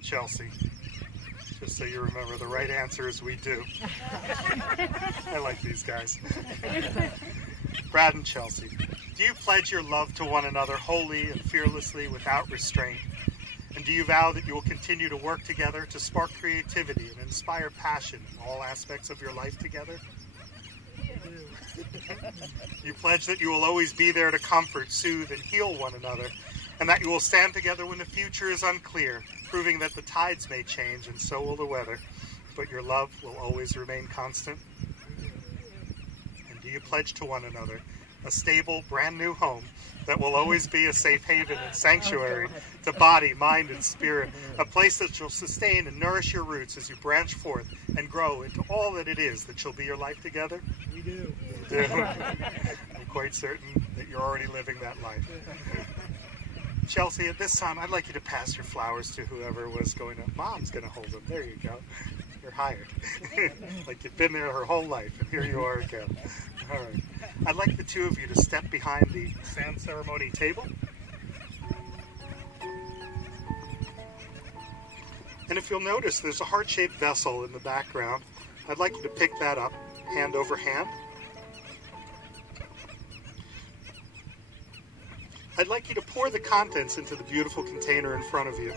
and Chelsea. Just so you remember, the right answer is we do. I like these guys. Brad and Chelsea, do you pledge your love to one another wholly and fearlessly without restraint? And do you vow that you will continue to work together to spark creativity and inspire passion in all aspects of your life together? You pledge that you will always be there to comfort, soothe, and heal one another, and that you will stand together when the future is unclear, proving that the tides may change and so will the weather, but your love will always remain constant? And do you pledge to one another a stable, brand new home that will always be a safe haven and sanctuary to body, mind, and spirit, a place that shall sustain and nourish your roots as you branch forth and grow into all that it is that shall be your life together? We do. You do. I'm quite certain that you're already living that life. Chelsea, at this time, I'd like you to pass your flowers to whoever was going to... Mom's going to hold them. There you go. You're hired. Like you've been there her whole life, and here you are again. All right. I'd like the two of you to step behind the sand ceremony table. And if you'll notice, there's a heart-shaped vessel in the background. I'd like you to pick that up, hand over hand. I'd like you to pour the contents into the beautiful container in front of you.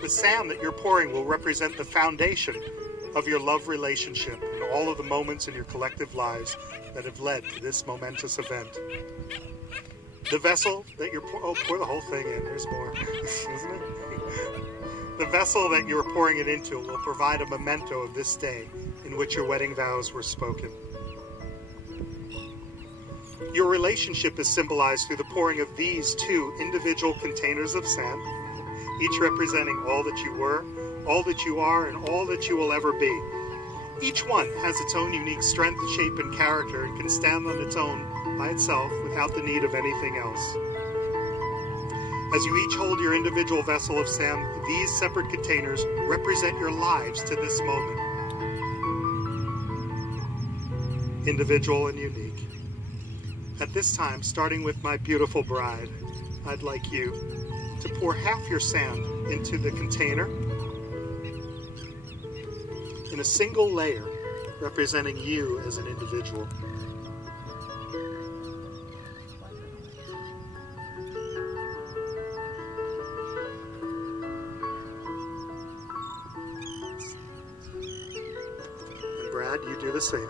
The sand that you're pouring will represent the foundation of your love relationship and all of the moments in your collective lives that have led to this momentous event. The vessel that you're pour the whole thing in. There's more, isn't it? The vessel that you're pouring it into will provide a memento of this day in which your wedding vows were spoken. Your relationship is symbolized through the pouring of these two individual containers of sand, each representing all that you were, all that you are, and all that you will ever be. Each one has its own unique strength, shape, and character and can stand on its own by itself without the need of anything else. As you each hold your individual vessel of sand, these separate containers represent your lives to this moment. Individual and unique. At this time, starting with my beautiful bride, I'd like you to pour half your sand into the container in a single layer, representing you as an individual. And Brad, you do the same.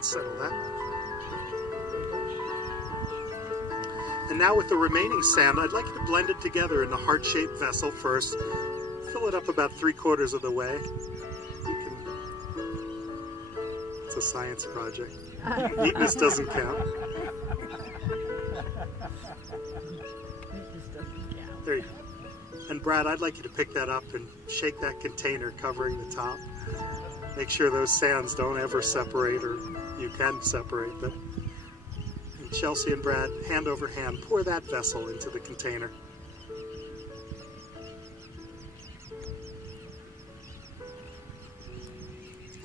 Settle that. And now with the remaining sand, I'd like you to blend it together in the heart-shaped vessel first. Fill it up about 3/4 of the way. It's a science project. Neatness doesn't count. There you go. And Brad, I'd like you to pick that up and shake that container covering the top. Make sure those sands don't ever separate, or you can separate them. And Chelsea and Brad, hand over hand, pour that vessel into the container.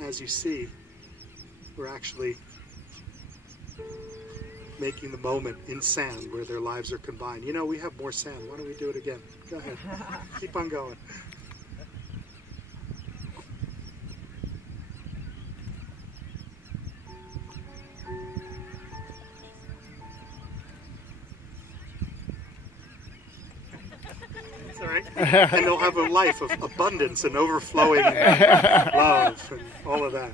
As you see, we're actually making the moment in sand where their lives are combined. You know, we have more sand. Why don't we do it again? Go ahead. Keep on going. Right? And they'll have a life of abundance and overflowing love and all of that.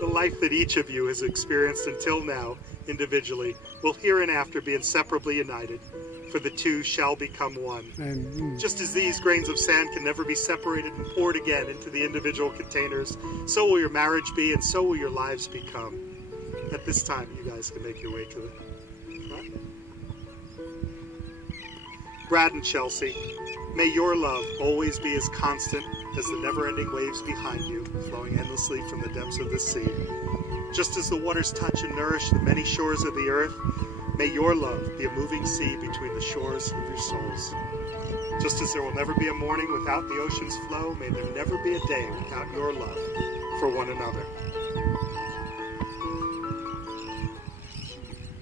The life that each of you has experienced until now, individually, will hereinafter be inseparably united, for the two shall become one. Just as these grains of sand can never be separated and poured again into the individual containers, so will your marriage be, and so will your lives become. At this time, you guys can make your way to the front. Brad and Chelsea, May your love always be as constant as the never-ending waves behind you, flowing endlessly from the depths of the sea. Just as the waters touch and nourish the many shores of the earth, may your love be a moving sea between the shores of your souls. Just as there will never be a morning without the ocean's flow, may there never be a day without your love for one another.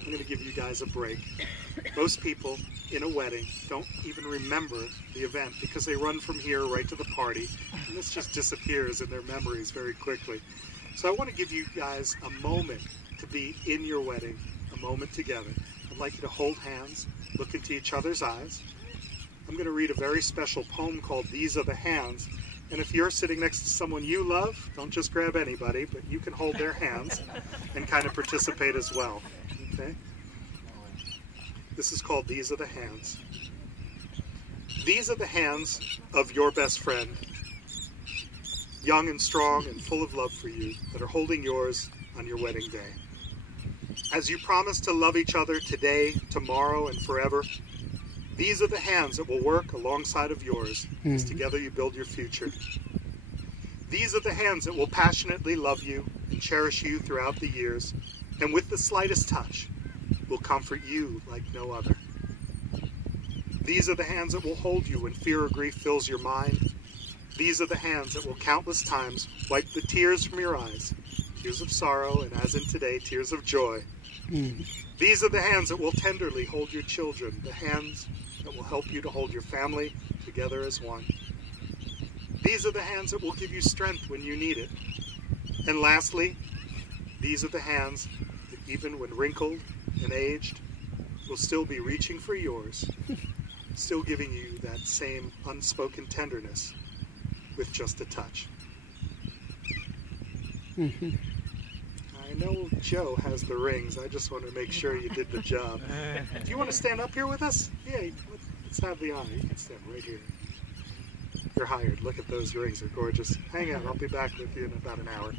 I'm going to give you guys a break. Most people in a wedding don't even remember the event because they run from here right to the party, and this just disappears in their memories very quickly. So I want to give you guys a moment to be in your wedding, a moment together. I'd like you to hold hands, look into each other's eyes. I'm going to read a very special poem called These Are the Hands, and if you're sitting next to someone you love, don't just grab anybody, but you can hold their hands and kind of participate as well. Okay? This is called These Are the Hands. These are the hands of your best friend, young and strong and full of love for you, that are holding yours on your wedding day. As you promise to love each other today, tomorrow, and forever, these are the hands that will work alongside of yours as together you build your future. These are the hands that will passionately love you and cherish you throughout the years, and with the slightest touch, will comfort you like no other. These are the hands that will hold you when fear or grief fills your mind. These are the hands that will countless times wipe the tears from your eyes, tears of sorrow, and as in today, tears of joy. These are the hands that will tenderly hold your children, the hands that will help you to hold your family together as one. These are the hands that will give you strength when you need it. And lastly, these are the hands that even when wrinkled and aged, will still be reaching for yours, still giving you that same unspoken tenderness with just a touch. I know Joe has the rings. I just want to make sure you did the job. Do you want to stand up here with us? Yeah, let's have the honor. You can stand right here. You're hired. Look at those rings. They're gorgeous. Hang on. I'll be back with you in about an hour.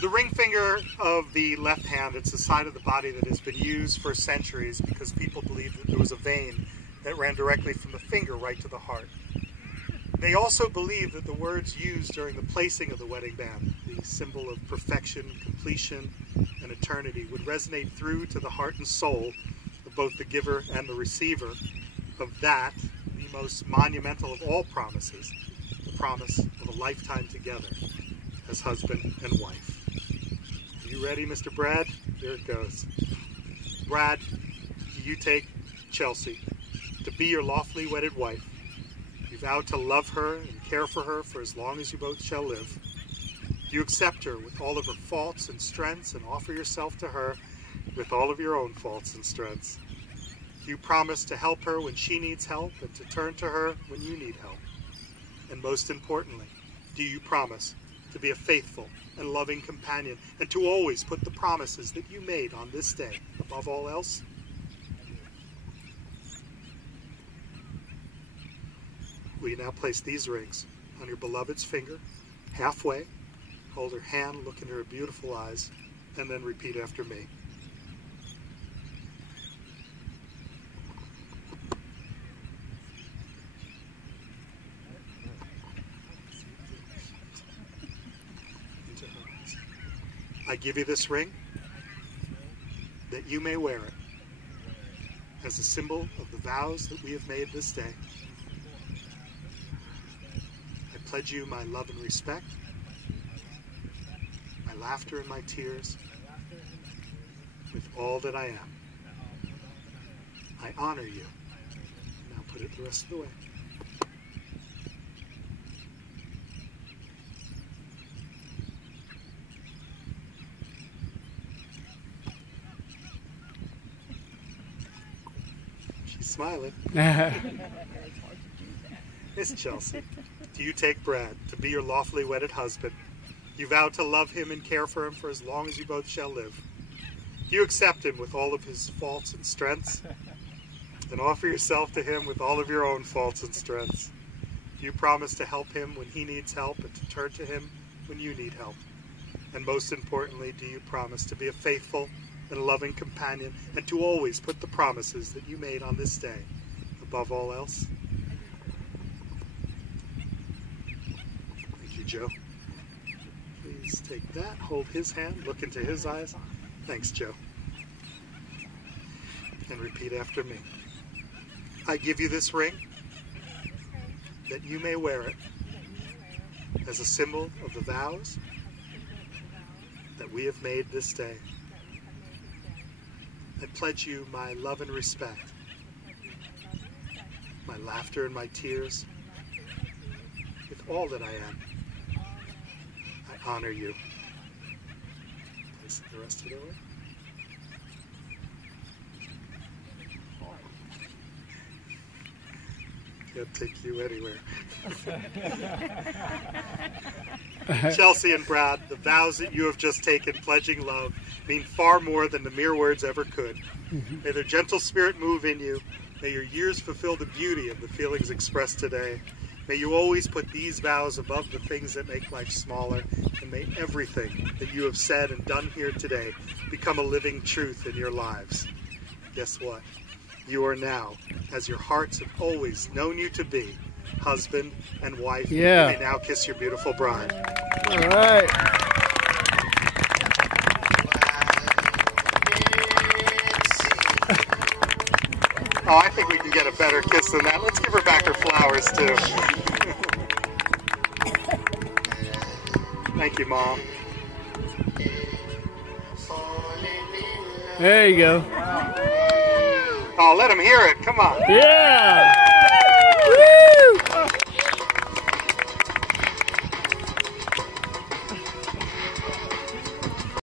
The ring finger of the left hand, it's the side of the body that has been used for centuries because people believed that there was a vein that ran directly from the finger right to the heart. They also believed that the words used during the placing of the wedding band, the symbol of perfection, completion, and eternity, would resonate through to the heart and soul of both the giver and the receiver of that, the most monumental of all promises, the promise of a lifetime together as husband and wife. Are you ready, Mr. Brad? Here it goes. Brad, do you take Chelsea to be your lawfully wedded wife? You vow to love her and care for her for as long as you both shall live. Do you accept her with all of her faults and strengths and offer yourself to her with all of your own faults and strengths? Do you promise to help her when she needs help and to turn to her when you need help? And most importantly, do you promise to be a faithful and loving companion and to always put the promises that you made on this day above all else? Will you now place these rings on your beloved's finger, halfway, hold her hand, look into her beautiful eyes, and then repeat after me. I give you this ring that you may wear it as a symbol of the vows that we have made this day. I pledge you my love and respect, my laughter and my tears, with all that I am. I honor you. Now put it the rest of the way. Smiling. Miss Chelsea, do you take Brad to be your lawfully wedded husband? You vow to love him and care for him for as long as you both shall live. Do you accept him with all of his faults and strengths? And offer yourself to him with all of your own faults and strengths? Do you promise to help him when he needs help and to turn to him when you need help? And most importantly, do you promise to be a faithful and loving companion, and to always put the promises that you made on this day above all else. Thank you, Joe. Please take that, hold his hand, look into his eyes. Thanks, Joe. And repeat after me. I give you this ring, that you may wear it as a symbol of the vows that we have made this day. I pledge you my love and respect, my laughter and my tears. With all that I am, I honor you. Place the rest of it away. Can't take you anywhere. Chelsea and Brad, the vows that you have just taken, pledging love, mean far more than the mere words ever could. May their gentle spirit move in you. May your years fulfill the beauty of the feelings expressed today. May you always put these vows above the things that make life smaller. And may everything that you have said and done here today become a living truth in your lives. Guess what? You are now, as your hearts have always known you to be, husband and wife. Yeah. You may now kiss your beautiful bride. All right. Oh, I think we can get a better kiss than that. Let's give her back her flowers, too. Thank you, Mom. There you go. Oh, let him hear it. Come on. Yeah.